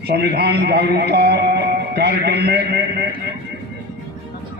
संविधान जागरूकता कार्यक्रम में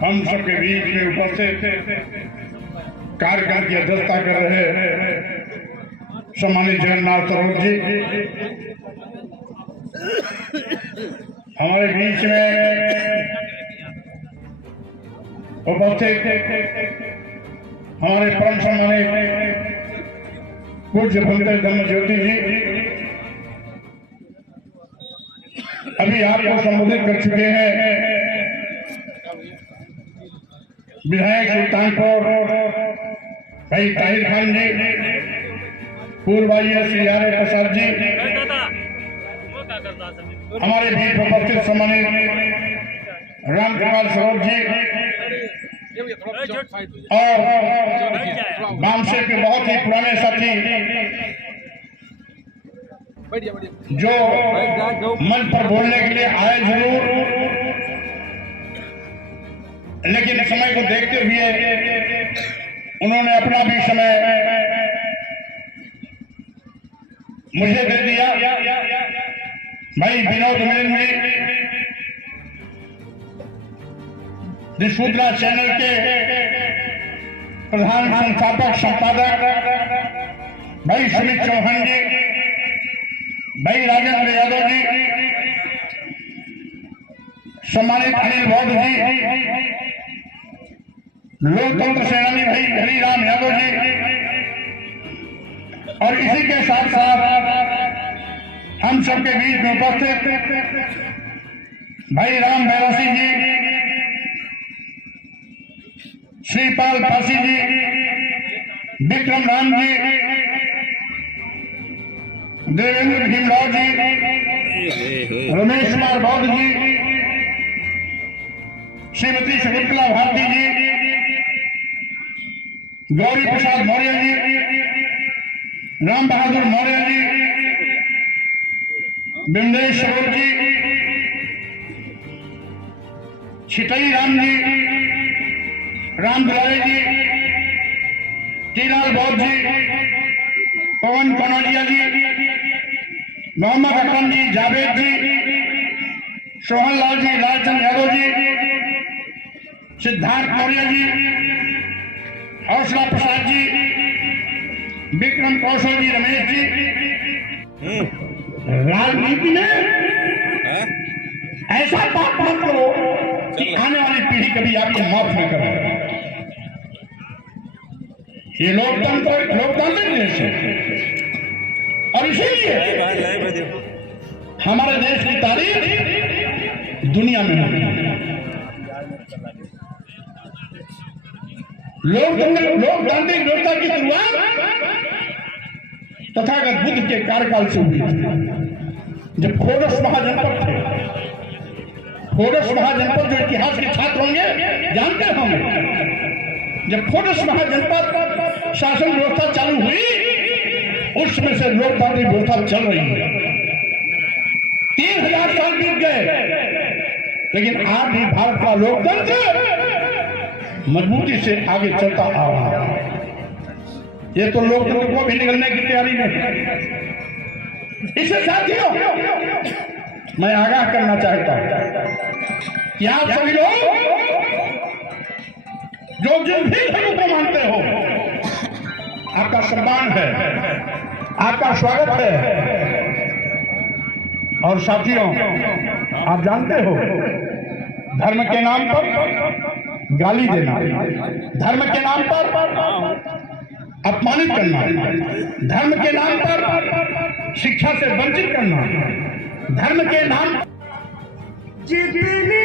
हम सबके बीच में उपस्थित कार्यक्रम की अध्यक्षता कर रहे सम्मानित जगन्नाथ सरोज जी, हमारे बीच में उपस्थित हमारे परम सम्मानित पूज्य भंते धर्म ज्योति जी अभी आपको संबोधित कर चुके हैं। विधायक सुल्तानपुर भाई ताहिर खान जी, पूर्व आईएएस श्री आर प्रसाद जी, हमारे बीच उपस्थित सम्मानित रामकृपाल सरोज जी और बामशेर के बहुत ही पुराने साथी जो मंच पर बोलने के लिए आए जरूर, लेकिन समय को देखते हुए उन्होंने अपना भी समय मुझे दे दिया। भाई विनोद मिलन सूचना चैनल के प्रधान संस्थापक संपादक भाई सुमित चौहान जी, भाई राजेंद्र यादव जी, सम्मानित अनिल बौद्ध जी, लोकतंत्र सेनानी भाई हरिराम यादव जी, और इसी के साथ साथ हम सबके बीच में उपस्थित भाई राम बैरासी जी, श्रीपाल पासी जी, विक्रम राम जी, देवेंद्र भीमराव जी, रमेश कुमार बौद्ध जी, श्रीमती शकुंतला भारती जी, गौरी प्रसाद मौर्य जी, राम बहादुर मौर्य जी, बिमलेश सरोज जी, छिटई राम जी, राम दुलारे जी, टीलाल बौद्ध जी, पवन कनौजिया जी, मोहम्मद अकरम जी, जावेद जी, सोहन लाल जी, लालचंद यादव जी, सिद्धार्थ मौर्य जी, हौसला प्रसाद जी, विक्रम कौशल जी, रमेश जी। राजनीति में ऐसा बात मत करो कि आने वाली पीढ़ी कभी आपको माफ न करे। ये लोकतांत्रिक देश है और इसीलिए हमारे देश की तारीफ दुनिया में होती है। लोकतांत्रिक व्यवस्था की शुरुआत तथागत बुद्ध के कार्यकाल से हुई, जब खोडस महाजनपद थे। खोडस महाजनपद जो इतिहास के छात्र होंगे जानते होंगे, जब खोडस महाजनपद शासन व्यवस्था चालू हुई उसमें से लोकतांत्रिक व्यवस्था चल रही है। 3000 साल बीत गए लेकिन आज भी भारत का लोकतंत्र मजबूती से आगे चलता आ रहा है। ये तो लोकतंत्र को भी निकलने की तैयारी में है। इससे साथियों मैं आगाह करना चाहता हूं कि आप सभी लोग जो जिन भी धर्म को मानते हो, आपका सम्मान है, आपका स्वागत है। और साथियों आप जानते हो, धर्म के नाम पर गाली देना, धर्म के नाम पर अपमानित करना, धर्म के नाम पर शिक्षा से वंचित करना, धर्म के नाम जितनी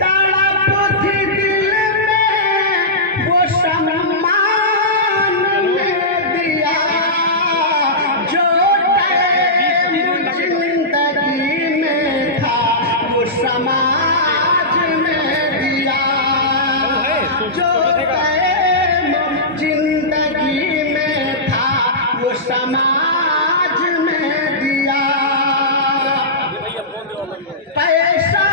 तड़प थी दिल में वो सम्मान में दिया, जो टाइम जिंदगी में था वो समाज में दिया, जो टाइम जिंदगी में था वो समाज में दिया। पैसा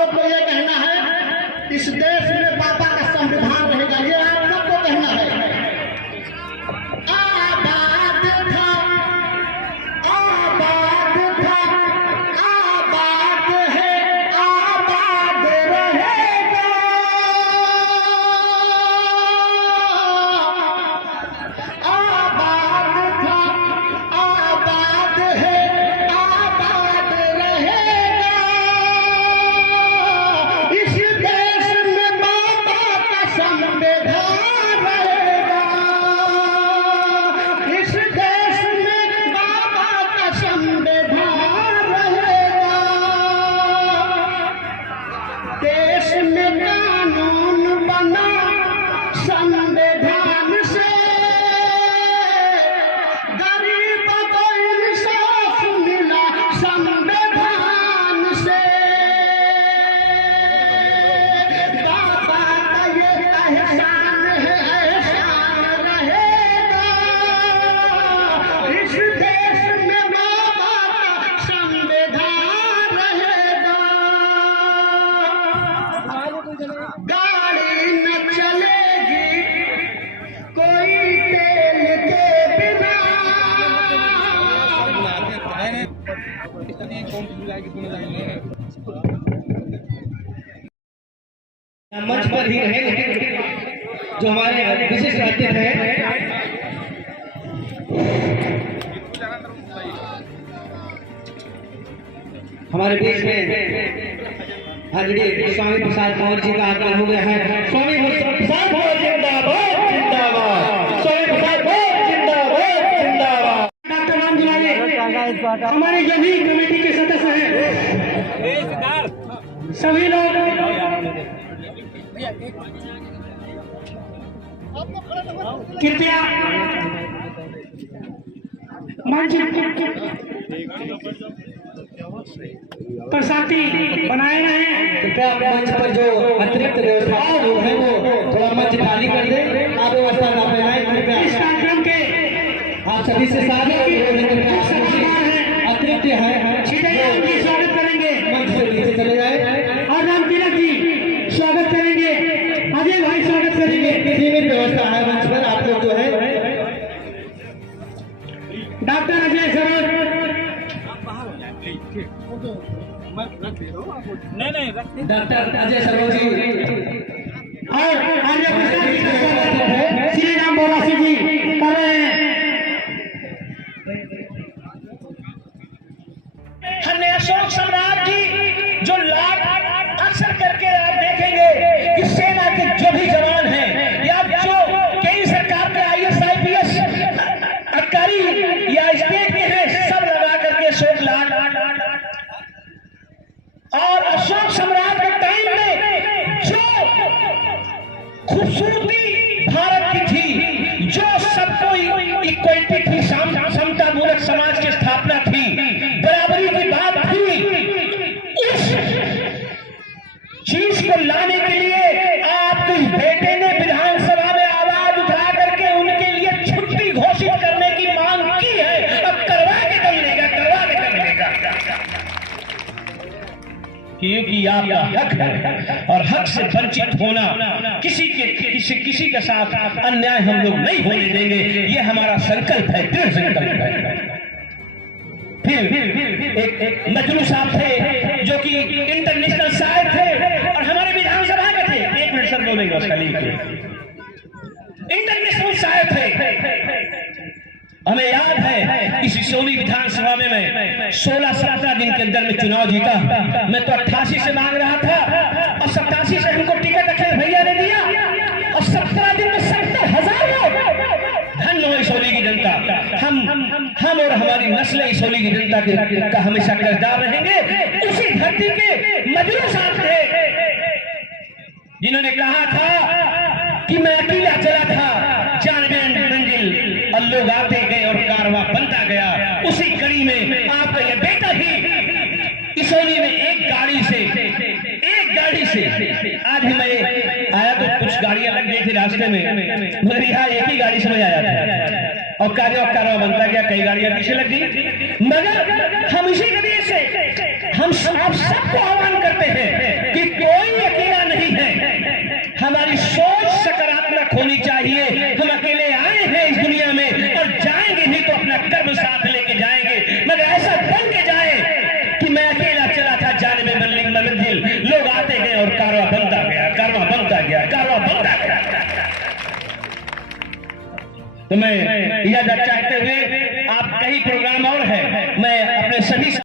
लोग को ये कहना है इस देश में बाबा का संविधान रहेगा, ये आप लोग को कहना है। आबाद था, आबाद था, आबाद है, आबाद रहेगा। आबाद था, आबाद है, आबाद रहेगा। इस देश में बाबा का संविधान रहेगा। इस देश में बाबा का संविधान रहेगा। देश में कानून बना संविधान से, गरीब को इंसाफ मिला संविधान से। बाबा का ये एहसान है, एहसान रहेगा। इस देश में बाबा का संविधान रहेगा। गाड़ी न चलेगी कोई तेल के बिना। मंच पर ही रहे, लेकिन जो हमारे विशिष्ट अतिथि हैं, हमारे बीच में आदरणीय स्वामी प्रसाद पवार जी का आगमन हो गया है। स्वामी प्रसाद पवार जिंदाबाद, जिंदाबाद। स्वामी प्रसाद पवार जिंदाबाद, जिंदाबाद। डॉक्टर राम दुलारी हमारे जो भी कमेटी के सदस्य हैं, सभी लोग कृपया मंच प्रसादी बनाए रहे। कृपया मंच पर जो अतिरिक्त व्यवस्था है वो थोड़ा मंच खाली कर दे। आप व्यवस्था ना बनाए। इस कार्यक्रम के आप सभी से साथ अतिरिक्त है जी स्वागत करेंगे। मंच से नीचे चले जाए और राम तिलक जी स्वागत करेंगे। अजय भाई स्वागत करेंगे। सीमित व्यवस्था है मंच पर। आप लोग जो है डॉक्टर अजय सरोज, डॉक्टर अजय सरोज जी और आर्य प्रसाद जी का स्वागत है। श्री राम बोरासी जी कर रहे हैं। हमने अशोक सम्राट जी जो लाट अक्सर करके आप देखेंगे कि सेना के जो भी जवान हैं या जो केंद्र सरकार के IAS IPS अधिकारी या स्टेट के हैं, सब लगा करके अशोक लाट और अशोक सम्राट के टाइम में जो खूबसूरती भारत की थी, जो सबको इक्वलिटी थी, समता मूलक समाज की स्थापना थी, बराबरी की बात थी, उस चीज को लाने के लिए आपके बेटे ने विधानसभा में आवाज उठा करके उनके लिए छुट्टी घोषित करने की मांग की है। अब करवा के कर लेगा, करवा के कर लेगा, क्योंकि आपका हक है और हक से वंचित होना किसी के साथ अन्याय हम लोग नहीं होने देंगे। ये हमारा संकल्प है, दृढ़ संकल्प है। फिर एक मजनू साहब थे जो कि इंटरनेशनल शायर थे और हमारे विधानसभा के थे। एक मिनट सर बोलेंगे उसका लिए। इंटरनेशनल शायर थे। हमें याद है इस सोनी विधानसभा में मैं 16-17 दिन के अंदर में चुनाव जीता। मैं तो 88 से मांग रहा था और 87 से हमको टिकट अखिलेश भैया ने दिया और 17 दिन में 70,000 लोग। धन्य हो सोनी की जनता। हम और हमारी नस्ल सोनी की जनता का हमेशा कर्जदार रहेंगे। उसी धरती के मजनू साहब थे जिन्होंने कहा था कि मैं अकेला चला था, जानबे मंजिल और लोग आते गए और कारवां बनता गया। उसी कड़ी में आपका ये बेटा ही इसोली में एक गाड़ी से आज ही मैं आया तो कुछ गाड़ियां लग गई थी रास्ते में, मगर यहाँ एक ही गाड़ी से मैं आया था और कारवां बनता गया। कई गाड़ियां पीछे लग गई, मगर हम इसी कड़ी से हम आप सबको आह्वान करते हैं कि अकेला चला था जाने में मंजिल, लोग आते गए और कारवा बनता गया, कारवा बनता गया, कारवा बनता गया। तो मैं इजाजत चाहते हुए, आप कई प्रोग्राम और है, मैं अपने सभी